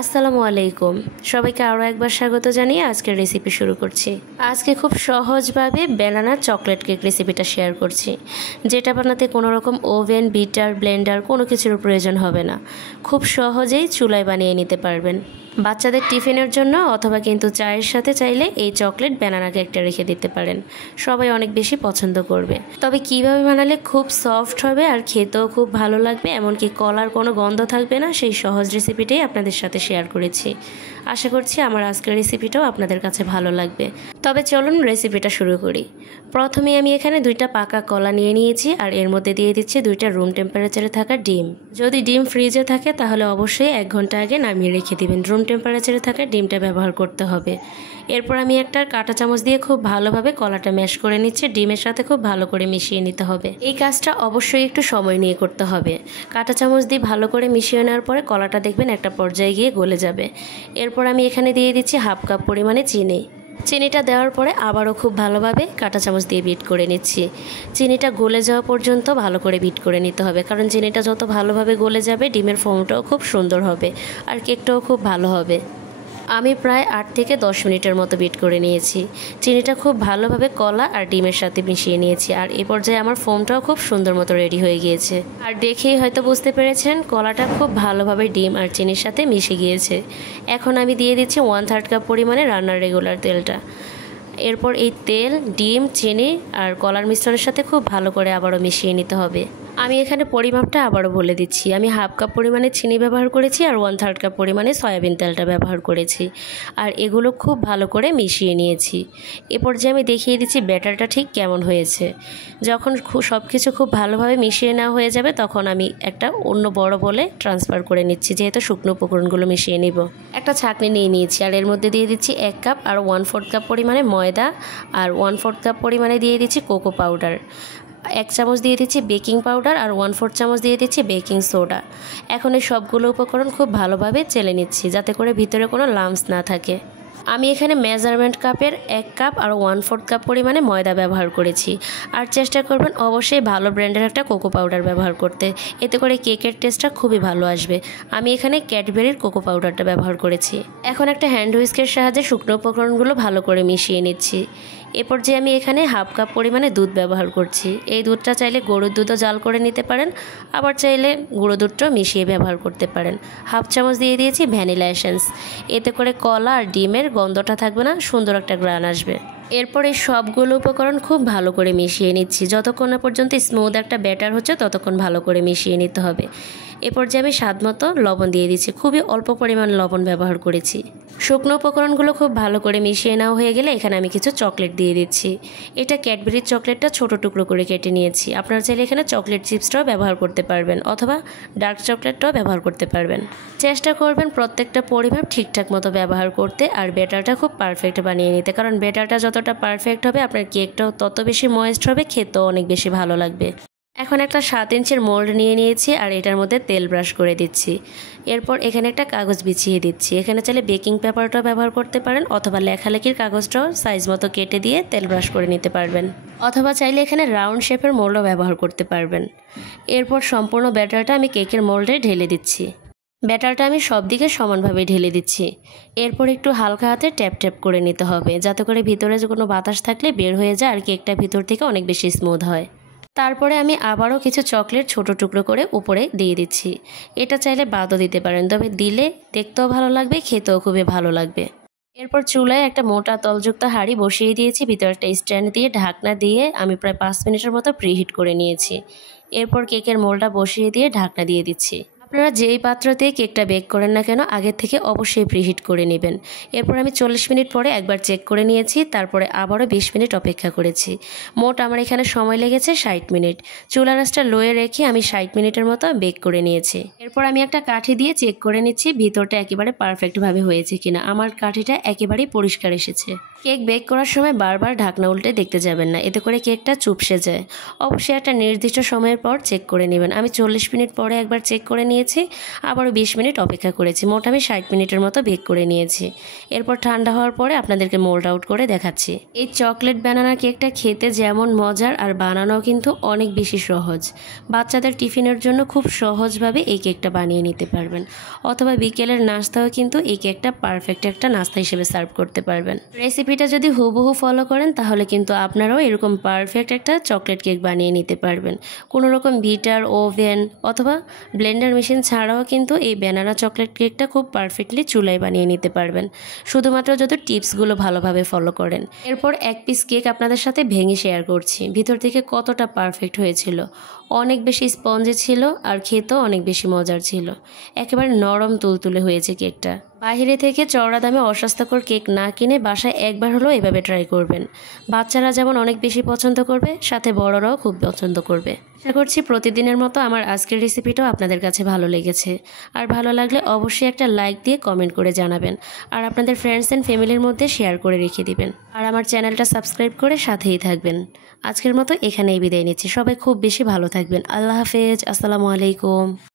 আসসালামু আলাইকুম। সবাইকে আরও একবার স্বাগত জানিয়ে আজকের রেসিপি শুরু করছি। আজকে খুব সহজভাবে ব্যানানা চকলেট কেক রেসিপিটা শেয়ার করছি, যেটা বানাতে কোনো রকম ওভেন, বিটার, ব্লেন্ডার কোনো কিছুর প্রয়োজন হবে না। খুব সহজেই চুলায় বানিয়ে নিতে পারবেন। বাচ্চাদের টিফিনের জন্য অথবা কিন্তু চায়ের সাথে চাইলে এই চকলেট ব্যানানা কেকটা রেখে দিতে পারেন, সবাই অনেক বেশি পছন্দ করবে। তবে কিভাবে বানালে খুব সফট হবে আর খেতেও খুব ভালো লাগবে, এমনকি কলার কোনো গন্ধ থাকবে না, সেই সহজ রেসিপিটাই আপনাদের সাথে শেয়ার করেছি। আশা করছি আমার আজকের রেসিপিটাও আপনাদের কাছে ভালো লাগবে। তবে চলুন রেসিপিটা শুরু করি। প্রথমে আমি এখানে 2টা পাকা কলা নিয়ে নিয়েছি আর এর মধ্যে দিয়ে দিচ্ছি 2টা রুম টেম্পারেচারে থাকা ডিম। যদি ডিম ফ্রিজে থাকে তাহলে অবশ্যই 1 ঘন্টা আগে নামিয়ে রেখে দিবেন। রুম টেম্পারেচারে থাকা ডিমটা ব্যবহার করতে হবে। এরপর আমি একটা কাঁটা চামচ দিয়ে খুব ভালোভাবে কলাটা ম্যাশ করে নিচ্ছি। ডিমের সাথে খুব ভালো করে মিশিয়ে নিতে হবে। এই কাজটা অবশ্যই একটু সময় নিয়ে করতে হবে। কাঁটা চামচ দিয়ে ভালো করে মিশিয়ে নেওয়ার পরে কলাটা দেখবেন একটা পর্যায়ে গিয়ে গলে যাবে। এরপর আমি এখানে দিয়ে দিচ্ছি 1/2 কাপ পরিমাণে চিনি। চিনিটা দেওয়ার পরে আবারও খুব ভালোভাবে কাঁটা চামচ দিয়ে বিট করে নিচ্ছি। চিনিটা গলে যাওয়া পর্যন্ত ভালো করে বিট করে নিতে হবে, কারণ চিনিটা যত ভালোভাবে গলে যাবে ডিমের ফোমটাও খুব সুন্দর হবে আর কেকটাও খুব ভালো হবে। আমি প্রায় 8 থেকে 10 মিনিটের মতো বিট করে নিয়েছি। চিনিটা খুব ভালোভাবে কলা আর ডিমের সাথে মিশিয়ে নিয়েছি আর এই পর্যায়ে আমার ফোমটাও খুব সুন্দর মতো রেডি হয়ে গিয়েছে। আর দেখেই হয়তো বুঝতে পেরেছেন কলাটা খুব ভালোভাবে ডিম আর চিনির সাথে মিশে গিয়েছে। এখন আমি দিয়ে দিচ্ছি 1/3 কাপ পরিমাণে রান্নার রেগুলার তেলটা। এরপর এই তেল, ডিম, চিনি আর কলার মিশ্রণের সাথে খুব ভালো করে আবারও মিশিয়ে নিতে হবে। আমি এখানে পরিমাপটা আবারও বলে দিচ্ছি। আমি 1/2 কাপ পরিমাণে চিনি ব্যবহার করেছি আর 1/3 কাপ পরিমাণে সয়াবিন তেলটা ব্যবহার করেছি আর এগুলো খুব ভালো করে মিশিয়ে নিয়েছি। এরপর যে আমি দেখিয়ে দিচ্ছি ব্যাটারটা ঠিক কেমন হয়েছে। যখন সব কিছু খুব ভালোভাবে মিশিয়ে নেওয়া হয়ে যাবে তখন আমি একটা অন্য বড় বলে ট্রান্সফার করে নিচ্ছি, যেহেতু শুকনো উপকরণগুলো মিশিয়ে নিব। একটা ছাঁকনি নিয়ে নিয়েছি আর এর মধ্যে দিয়ে দিচ্ছি 1 কাপ আর 1/4 কাপ পরিমাণে ময়দা আর 1/4 কাপ পরিমাণে দিয়ে দিচ্ছি কোকো পাউডার। 1 চামচ দিয়ে দিচ্ছি বেকিং পাউডার আর 1/4 চামচ দিয়ে দিচ্ছি বেকিং সোডা। এখন এই সবগুলো উপকরণ খুব ভালোভাবে চেলে নিচ্ছি, যাতে করে ভিতরে কোনো লাম্পস না থাকে। আমি এখানে মেজারমেন্ট কাপের 1 কাপ আর 1/4 কাপ পরিমাণে ময়দা ব্যবহার করেছি। আর চেষ্টা করবেন অবশ্যই ভালো ব্র্যান্ডের একটা কোকো পাউডার ব্যবহার করতে, এতে করে কেকের টেস্টটা খুবই ভালো আসবে। আমি এখানে ক্যাডবেরির কোকো পাউডারটা ব্যবহার করেছি। এখন একটা হ্যান্ড হুইস্কের সাহায্যে শুকনো উপকরণগুলো ভালো করে মিশিয়ে নিচ্ছি। এরপর যে আমি এখানে 1/2 কাপ পরিমাণে দুধ ব্যবহার করছি। এই দুধটা চাইলে গরুর দুধও জাল করে নিতে পারেন, আবার চাইলে গুঁড়ো দুধটাও মিশিয়ে ব্যবহার করতে পারেন। 1/2 চামচ দিয়ে দিয়েছি ভ্যানিলা এসেন্স, এতে করে কলা আর ডিমের গন্ধটা থাকবে না, সুন্দর একটা গ্রান আসবে। এরপর এই সবগুলো উপকরণ খুব ভালো করে মিশিয়ে নিচ্ছি। যতক্ষণ না পর্যন্ত স্মুথ একটা ব্যাটার হচ্ছে ততক্ষণ ভালো করে মিশিয়ে নিতে হবে। এরপর যে আমি স্বাদ মতো লবণ দিয়ে দিচ্ছি, খুবই অল্প পরিমাণ লবণ ব্যবহার করেছি। শুকনো উপকরণগুলো খুব ভালো করে মিশিয়ে নেওয়া হয়ে গেলে এখানে আমি কিছু চকলেট দিয়ে দিচ্ছি। এটা ক্যাডবেরির চকলেটটা ছোট টুকরো করে কেটে নিয়েছি। আপনারা চাইলে এখানে চকলেট চিপসটাও ব্যবহার করতে পারবেন অথবা ডার্ক চকলেটটাও ব্যবহার করতে পারবেন। চেষ্টা করবেন প্রত্যেকটা পরিমাপ ঠিকঠাক মতো ব্যবহার করতে আর ব্যাটারটা খুব পারফেক্ট বানিয়ে নিতে, কারণ ব্যাটারটা যতটা পারফেক্ট হবে আপনার কেকটাও তত বেশি ময়েস্ট হবে, খেতেও অনেক বেশি ভালো লাগবে। এখন একটা 7 ইঞ্চির মোল্ড নিয়ে নিয়েছি আর এটার মধ্যে তেল ব্রাশ করে দিচ্ছি। এরপর এখানে একটা কাগজ বিছিয়ে দিচ্ছি। এখানে চাইলে বেকিং পেপারটাও ব্যবহার করতে পারেন অথবা লেখালেখির কাগজটাও সাইজ মতো কেটে দিয়ে তেল ব্রাশ করে নিতে পারবেন, অথবা চাইলে এখানে রাউন্ড শেপের মোল্ডও ব্যবহার করতে পারবেন। এরপর সম্পূর্ণ ব্যাটারটা আমি কেকের মোল্ডে ঢেলে দিচ্ছি। ব্যাটারটা আমি সব দিকে সমানভাবে ঢেলে দিচ্ছি। এরপর একটু হালকা হাতে ট্যাপ ট্যাপ করে নিতে হবে, যাতে করে ভিতরে যে কোনো বাতাস থাকলে বের হয়ে যায় আর কেকটা ভিতর থেকে অনেক বেশি স্মুথ হয়। তারপরে আমি আবারও কিছু চকলেট ছোট টুকরো করে উপরে দিয়ে দিচ্ছি। এটা চাইলে বাদও দিতে পারেন, তবে দিলে দেখতেও ভালো লাগবে, খেতেও খুবই ভালো লাগবে। এরপর চুলায় একটা মোটা তলযুক্ত হাঁড়ি বসিয়ে দিয়েছি। ভিতরে একটা স্ট্যান্ড দিয়ে ঢাকনা দিয়ে আমি প্রায় 5 মিনিটের মতো প্রিহিট করে নিয়েছি। এরপর কেকের মোল্ডটা বসিয়ে দিয়ে ঢাকনা দিয়ে দিচ্ছি। আপনারা যেই পাত্রতে কেকটা বেক করেন না কেন আগের থেকে অবশ্যই প্রিহিট করে নেবেন। এরপর আমি 40 মিনিট পরে একবার চেক করে নিয়েছি, তারপরে আবারও 20 মিনিট অপেক্ষা করেছি। মোট আমার এখানে সময় লেগেছে 60 মিনিট। চুলার আঁচটা লোয়ে রেখে আমি 60 মিনিটের মতো বেক করে নিয়েছি। এরপর আমি একটা কাঠি দিয়ে চেক করে নিচ্ছি ভিতরটা একেবারে পারফেক্টভাবে হয়েছে কিনা। আমার কাঠিটা একেবারেই পরিষ্কার এসেছে। কেক বেক করার সময় বারবার ঢাকনা উল্টে দেখতে যাবেন না, এতে করে কেকটা চুপসে যায়। অবশ্যই একটা নির্দিষ্ট সময়ের পর চেক করে নেবেন। আমি 40 মিনিট পরে একবার চেক করে নিয়েছি। নিয়েছি, আবারও 20 মিনিট অপেক্ষা করেছি। মোট আমি 60 মিনিটের মতো বেক করে নিয়েছি। এরপর ঠান্ডা হওয়ার পরে আপনাদেরকে মোল্ড আউট করে দেখাচ্ছি। এই চকলেট ব্যানানা কেকটা খেতে যেমন মজার আর বানানোও কিন্তু অনেক বেশি সহজ। বাচ্চাদের টিফিনের জন্য খুব সহজভাবে এই কেকটা বানিয়ে নিতে পারবেন, অথবা বিকেলের নাস্তাও কিন্তু এই কেকটা পারফেক্ট একটা নাস্তা হিসেবে সার্ভ করতে পারবেন। রেসিপিটা যদি হুবহু ফলো করেন তাহলে কিন্তু আপনারাও এরকম পারফেক্ট একটা চকলেট কেক বানিয়ে নিতে পারবেন। কোনো রকম বিটার, ওভেন অথবা ব্লেন্ডার মেশিন ছাড়াও কিন্তু এই ব্যানানা চকলেট কেকটা খুব পারফেক্টলি চুলায় বানিয়ে নিতে পারবেন, শুধুমাত্র যদি টিপসগুলো ভালোভাবে ফলো করেন। এরপর এক পিস কেক আপনাদের সাথে ভেঙে শেয়ার করছি। ভিতর থেকে কতটা পারফেক্ট হয়েছিল, অনেক বেশি স্পঞ্জি ছিল আর খেতেও অনেক বেশি মজার ছিল। একেবারে নরম তুলতুলে হয়েছে কেকটা। বাইরে থেকে চওড়া দামে অস্বাস্থ্যকর কেক না কিনে বাসায় একবার হলেও এভাবে ট্রাই করবেন। বাচ্চারা যেমন অনেক বেশি পছন্দ করবে, সাথে বড়রাও খুব পছন্দ করবে। আশা করছি প্রতিদিনের মতো আমার আজকের রেসিপিটাও আপনাদের কাছে ভালো লেগেছে। আর ভালো লাগলে অবশ্যই একটা লাইক দিয়ে কমেন্ট করে জানাবেন, আর আপনাদের ফ্রেন্ডস অ্যান্ড ফ্যামিলির মধ্যে শেয়ার করে রেখে দিবেন। আর আমার চ্যানেলটা সাবস্ক্রাইব করে সাথেই থাকবেন। আজকের মতো এখানেই বিদায় নিচ্ছি। সবাই খুব বেশি ভালো থাকবেন। আল্লাহ হাফেজ। আসসালামু আলাইকুম।